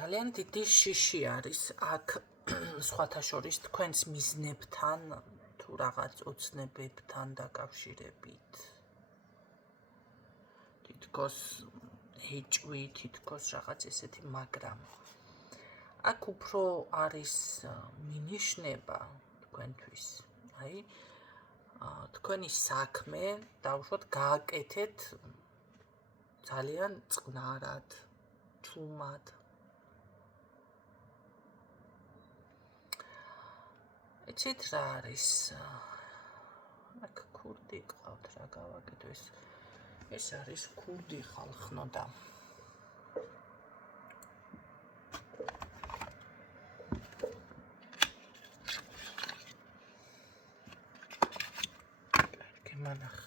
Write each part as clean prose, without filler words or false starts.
ძალიან დიდი შიში არის აქ სხვათა შორის თქვენს მიზნებთან თუ რაღაც ოცნებებთან დაკავშირებით. თითქოს ეჭვი, თითქოს რაღაც ესეთი, მაგრამ აქ უფრო არის მინიშნება თქვენთვის. აი, თქვენი საქმე დაუშვათ გააკეთეთ ძალიან წყნარად, ჩუმად. იცით რა არის? აქ ქურდი ყავთ, რა გავაკეთო ეს არის ქურდი ხალხნო და კარგი მანახა.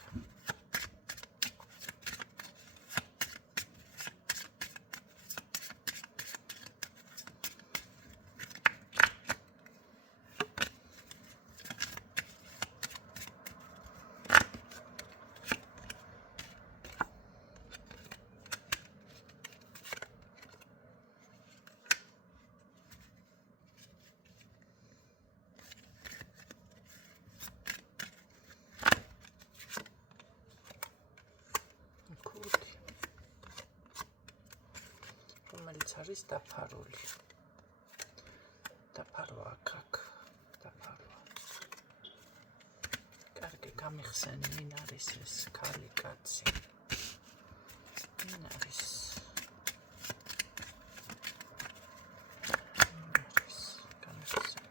რომელიც არის დაფარული. დაფარვა აქ. დაფარვა. კარგი გამიხსენი, ვინ არის ეს ქალი კაცი? ვინ არის? გამიხსენი.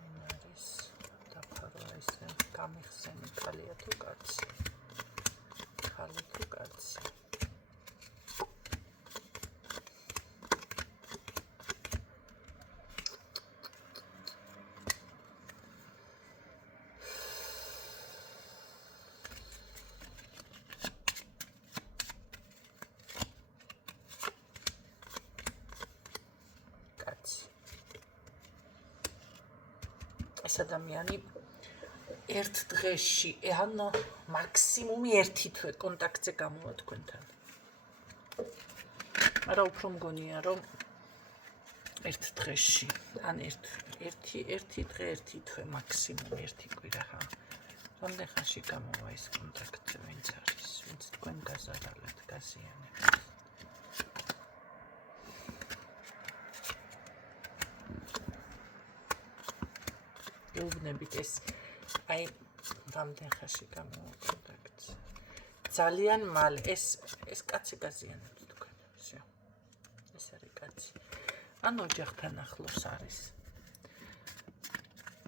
ვინ არის? დაფარვა ესე გამიხსენი ქალია თუ კაცი? ქალი თუ კაცი? ეს ადამიანი ერთ დღეში, ანუ მაქსიმუმი ერთი თვე კონტაქტზე გამოვა თქვენთან. მაგრამ უფრო მგონია, რომ ერთ დღეში, ან ერთი დღე, ერთი თვე მაქსიმუმ ერთი კვირა. რამდენ ხანში გამოვა ეს კონტაქტზე, ვინც არის, ვინც თქვენ გაზარალეთ, გაზიანებთ. გეუბნებით ეს აი რამდენ ხანში გამოვა კონტაქტზე. ძალიან მალე ეს კაცი გაზიანებთ თქვენ. всё. ეს არის კაცი. ან ოჯახთან ახლოს არის.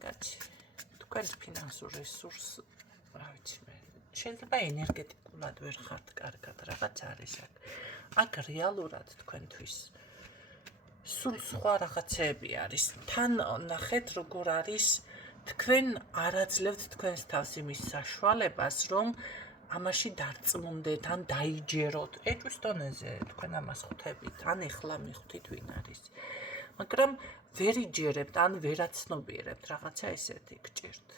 კაცი. თქვენს ფინანსურ რესურსს, რა ვიცი მე, შეიძლება ენერგეტიკულად ვერ ხართ კარგად, რაღაც არის აქ. აქ რეალურად თქვენთვის სულ სხვა რაღაცები არის. თან ნახეთ როგორ არის თქვენ არ აძლევთ თქვენს თავს იმის საშუალებას, რომ ამაში დარწმუნდეთ, ან დაიჯეროთ. ეჭვის დონეზე თქვენ ამას ხვდებით, ან ეხლა მიხვდით ვინ არის. მაგრამ ვერ იჯერებთ, ან ვერაცნობიერებთ, რაღაცა ესეთი გჭირთ.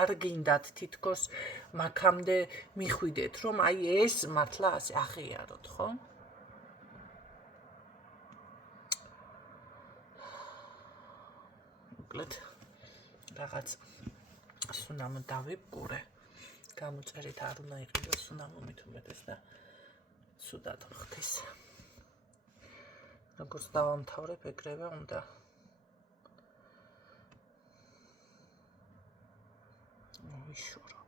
არ გინდათ თითქოს მაქამდე მიხვიდეთ, რომ აი ეს მართლა ასე აღიაროთ, ხო? მოკლედ რაღაც სუნამო დავიბგურე. გამოწერით არ უნდა იყიდოს სუნამო მით უმეტეს და სუდად ხთის. როგორც დავამთავრებ, ეგრევე უნდა. ვიშურო.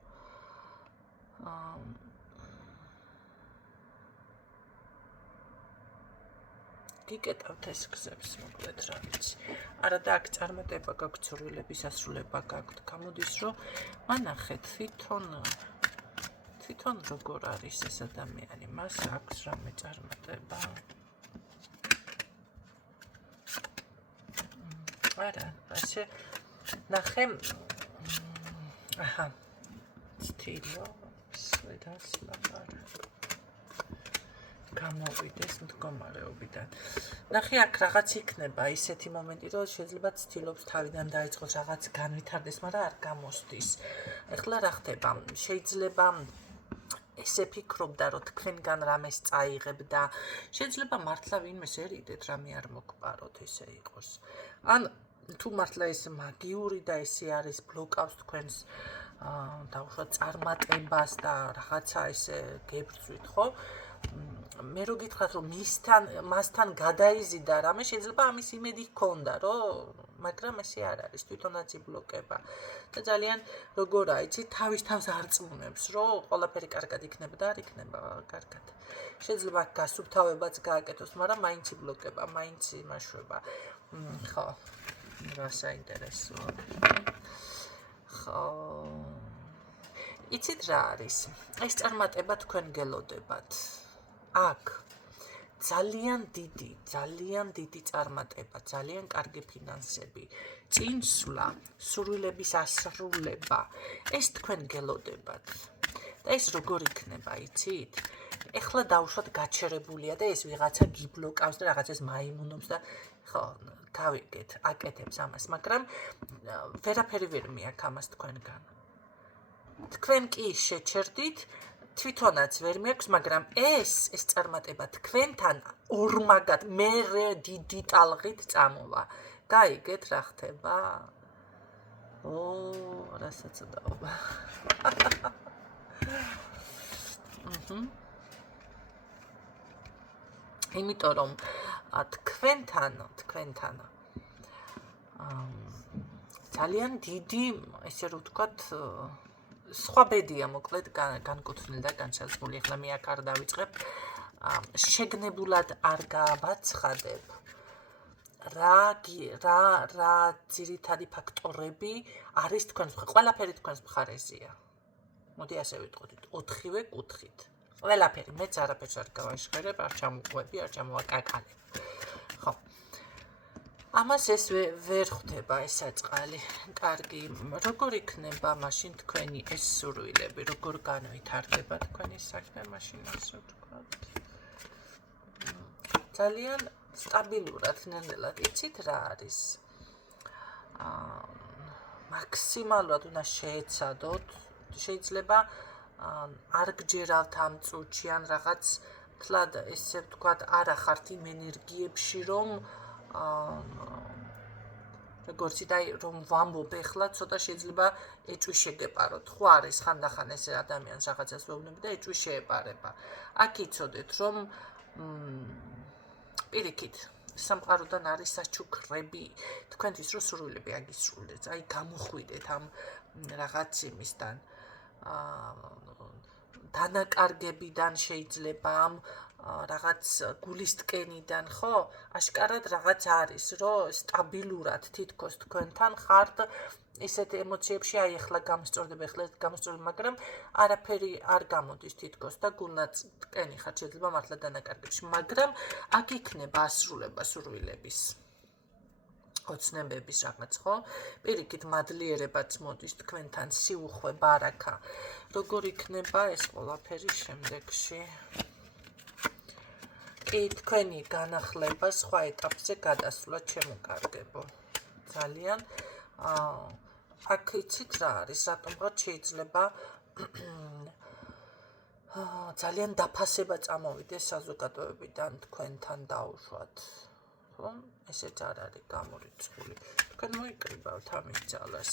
გიკეტავთ ეს გზებს, მოკლედ რა ვიცი. არა და აქ წარმატება გაქვთ, სურვილების ასრულება გაქვთ. გამოდის, რომ მანახეთ თვითონ როგორ არის ეს ადამიანი, მას აქვს რამე წარმატება. არა, ასე ნახე. აჰა. სტილო, სვედას ლაპარა. გამოვიდეს მდგომარეობიდან. ნახე აქ რაღაც იქნება ისეთი მომენტი, რომ შეიძლება ცდილობს თავიდან დაიწყოს რაღაც განვითარდეს, მაგრამ არ გამოსდის. ეხლა რა ხდება? შეიძლება ესე ფიქრობდა, რომ თქვენგან რამეს წაიღებ და შეიძლება მართლა ვინმე შერიდეთ, რამე არ მოგპაროთ, ესე იყოს. ან თუ მართლა ეს მაგიური და ესე არის ბლოკავს თქვენს დაუშვათ წარმატებას და რაღაცა ესე გებრძვით, ხო? მე რო გითხრათ, რომ მასთან გადაიზიდა რამე, შეიძლება ამის იმედი ჰქონდა, რომ მაგრამ ესე არ არის, თვითონაც იბლოკება. და ძალიან როგორა, იცი, თავის თავს არწმუნებს, რომ ყველაფერი კარგად იქნება და არ იქნება კარგად. შეიძლება გასუფთავებაც გააკეთოს, მაგრამ მაინც იბლოკება, მაინც იმაშვება. ხო. რა საინტერესოა. ხო. იცით რა არის? ეს წარმატება თქვენ გელოდებათ. აქ ძალიან დიდი წარმატება, ძალიან კარგი ფინანსები, წინსვლა, სურვილების ასრულება, ეს თქვენ გელოდებათ. და ეს როგორ იქნება, იცით? ეხლა დაუშვათ გაჩერებულია და ეს ვიღაცა გიბლოკავს და რაღაცას მაიმუნობს და ხო, გავიგეთ, აკეთებს ამას, მაგრამ ვერაფერი ვერ მიაქვს ამას თქვენგან. თქვენ კი შეჩერდით, თვითონაც ვერ მიაქვს, მაგრამ ეს წარმატება თქვენთან ორმაგად მერე დიდი ტალღით წამოვა. გაიგეთ რა ხდება? რასაცოდაობა. იმიტომ რომ თქვენთან ძალიან დიდი, ესე რომ ვთქვათ, სხვა ბედია მოკლედ განკუთვნილი და განსაზღვრული. ახლა მე აქ არ დავიწყებ. შეგნებულად არ გააბაცხადებ. რა ძირითადი ფაქტორები არის თქვენს ყველაფერი თქვენს მხარეზეა. მოდი ასე ვიტყოდით, 4-ვე კუთხით. ყველაფერი, მეც არაფერს არ გავაშხერებ, არ ჩამოყვები, არ ჩამოვაკაკალებ. ხო. ამას ეს ვერ ხვდება ეს საწყალი. კარგი, როგორ იქნება მაშინ თქვენი ეს სურვილები, როგორ განვითარდება თქვენი საქმე მაშინ ასე ვთქვათ. ძალიან სტაბილურად, ნელ-ნელად, იცით რა არის? მაქსიმალურად უნდა შეეცადოთ, შეიძლება არ გჯერავთ ამ წუთში ან რაღაც თლად ესე ვთქვათ, არ ახართ იმ ენერგიებში, რომ როგორც რომ ვამბობ ეხლა, ცოტა შეიძლება ეჭვი შეგეპაროთ. ხო არის ხანდახან ესე ადამიანს რაღაცას ვეუბნები და ეჭვი შეეპარება. აქ იცოდეთ, რომ პირიქით, სამყაროდან არის საჩუქრები, თქვენთვის რო სურვილები აგისრულეთ, აი გამოხვიდეთ ამ რაღაც იმისთან, დანაკარგებიდან შეიძლება ამ რაღაც გულისტკენიდან, ხო? აშკარად რაღაც არის, რომ სტაბილურად თითქოს თქვენთან ხართ ისეთ ემოციებში, აი ახლა გამოსწორდება, მაგრამ არაფერი არ გამოდის თითქოს და გულნაწკენი ხართ, შეიძლება მართლა დანაკარგებში, მაგრამ აქ იქნება ასრულება სურვილების. ოცნებების რაღაც, ხო? პირიქით მადლიერებაც მოდის თქვენთან, სიუხვე, ბარაკა. როგორ იქნება ეს ყველაფერი შემდეგში? კი, თქვენი განახლება სხვა ეტაპზე გადასვლა ჩემოკარგებო. ძალიან აქ იცით რა არის, რატომღაც შეიძლება ძალიან დაფასება წამოვიდეს საზოგადოებიდან თქვენთან დაუშვათ. ხო? ესეც არ არის გამორიცხული. თქვენ მოიკრიბავთ ამის ძალას.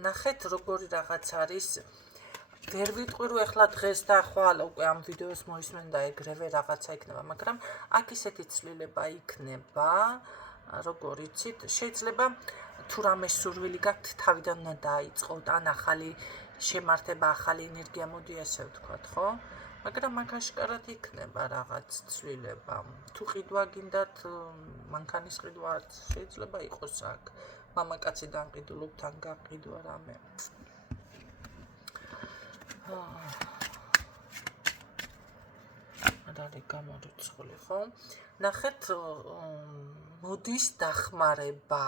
ნახეთ როგორი რაღაც არის. ვერ ვიტყვი რომ ეხლა დღეს და ხვალ უკვე ამ ვიდეოს მოისმენ და ეგრევე რაღაცა იქნება, მაგრამ აქ ისეთი ცვლილება იქნება, როგორ იცით, შეიძლება თუ რამე სურვილი გაქვთ, თავიდან უნდა დაიწყოთ, ან ახალი შემართება, ახალი ენერგია მოდი ასე ვთქვათ, ხო? მაგრამ აქ აშკარად იქნება რაღაც ცვლილება. თუ ყიდვა გინდათ, მანქანის ყიდვა არც შეიძლება იყოს აქ. მამაკაციდან ყიდულობ თან გაყიდვა რამე. არის გამორიცხული, ხო? ნახეთ, მოდის დახმარება.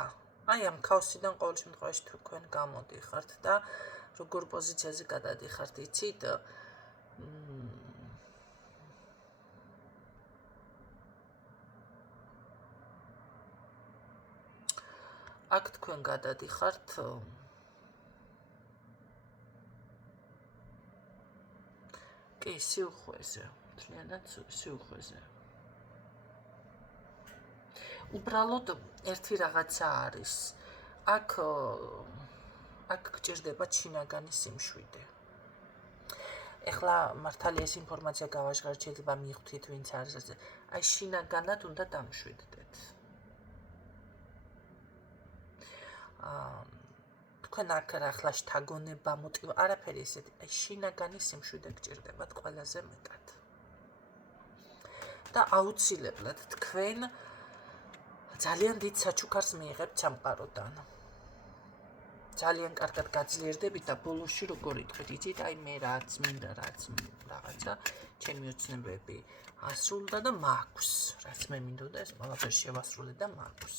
აი ამ ქაოსიდან ყოველ შემთხვევაში თქვენ გამოდიხართ და როგორ პოზიციაზე გადადიხართ, იცით? აქ თქვენ გადადიხართ კი სიუხვეზე, მთლიანად სიუხვეზე. უბრალოდ ერთი რაღაცა არის. აქ გჭირდება ჩინაგანი სიმშვიდე. ეხლა მართალია ეს ინფორმაცია გავაჟღერთ, შეიძლება მიხვდით ვინც არის ეს. აი შინაგანად უნდა დამშვიდდეთ. თქვენ აქ ახლა შთაგონება, მოტივა, არაფერი ესეთი, აი შინაგანი სიმშვიდე გჭირდებათ ყველაზე მეტად. და აუცილებლად თქვენ ძალიან დიდ საჩუქარს მიიღებთ სამყაროდან. ძალიან კარგად გაძლიერდებით და ბოლოსში როგორ იტყვით, იცით, აი მე რაც მინდა, რაც რაღაცა, ჩემი ოცნებები ასრულდა და მაქვს, რაც მე მინდოდა ეს ყველაფერი შევასრულე და მაქვს.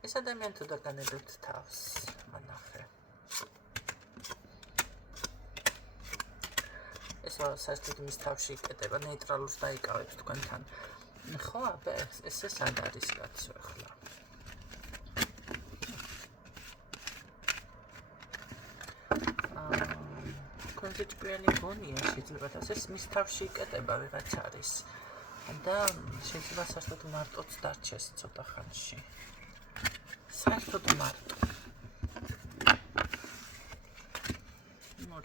ეს ადამიანი თუ დაგანებებთ თავს, ანახე. ეს საერთოდ მის თავში იკეტება, ნეიტრალურს დაიკავებს თქვენთან. ხო, აბა, ეს სად არის კაცო ახლა? თქვენზე ჭკვიანი გონია შეიძლება ეს მის თავში იკეტება ვიღაც არის. და შეიძლება საერთოდ მარტოც დარჩეს ცოტა ხანში. საერთოდ მარტო.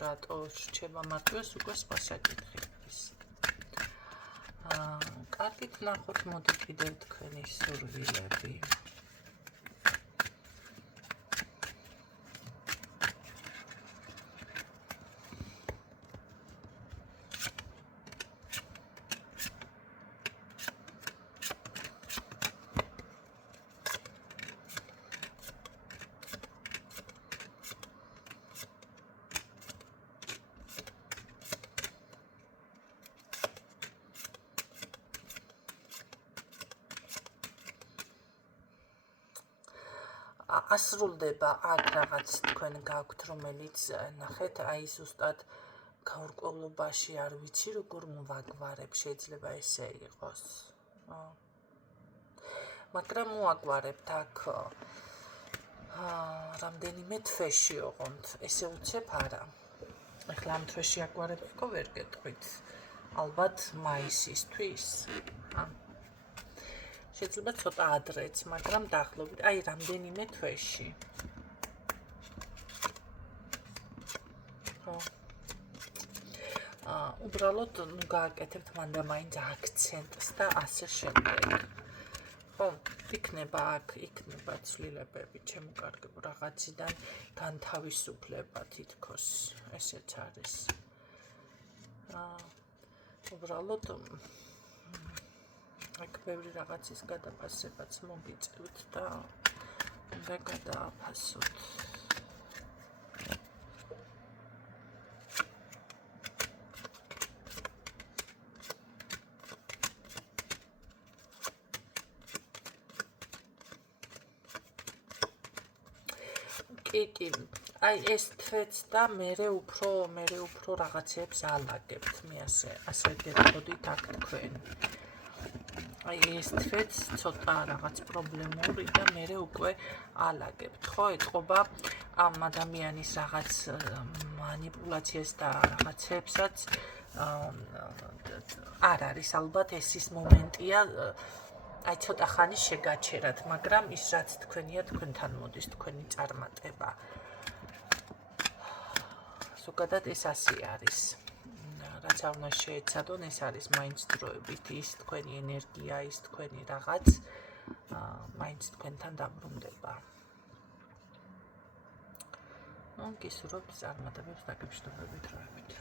რატო რჩება მარტო ეს უკვე სხვა საკითხი არის. კარგით ნახოთ, მოდით კიდევ თქვენი სურვილები. ასრულდება აქ რაღაც თქვენ გაქვთ, რომელიც ნახეთ, აი ზუსტად გაურკვევლობაში არ ვიცი როგორ მოვაგვარებ, შეიძლება ესე იყოს. მაგრამ მოვაგვარებთ აქ რამდენიმე თვეში ოღონდ, ესე უცებ არა. ეხლა ამ თვეში აგვარებს ხო ვერ გეტყვით. ალბათ მაისისთვის. შეიძლება ცოტა ადრეც, მაგრამ დაახლოებით, აი რამდენიმე თვეში. ხო. უბრალოდ გააკეთებთ მანდამაინც აქცენტს და ასე შემდეგ. ხო, იქნება ცვლილებები, ჩემო კარგებო, რაღაციდან განთავისუფლება თითქოს, ესეც არის. უბრალოდ აქ ბევრი რაღაცის გადაფასებაც მოგიწევთ და უნდა გადააფასოთ. კი, აი ეს თვეც და მერე უფრო რაღაცებს ალაგებთ, მე ასე გეტყოდით აქ თქვენ. აი ეს თვეც ცოტა რაღაც პრობლემური და მერე უკვე ალაგებთ, ხო, ეთყობა ამ ადამიანის რაღაც მანიპულაციას და რაღაცებსაც არ არის ალბათ ეს ის მომენტია, აი ცოტა ხანი შეგაჩერათ, მაგრამ ის რაც თქვენია თქვენთან მოდის, თქვენი წარმატება. ზოგადად ეს ასე არის. რაც არ უნდა შეეცადონ, ეს არის მაინც დროებით ის თქვენი ენერგია, ის თქვენი რაღაც, მაინც თქვენთან დაბრუნდება. გისურვებთ წარმატებებს, დაგემშვიდობებით დროებით.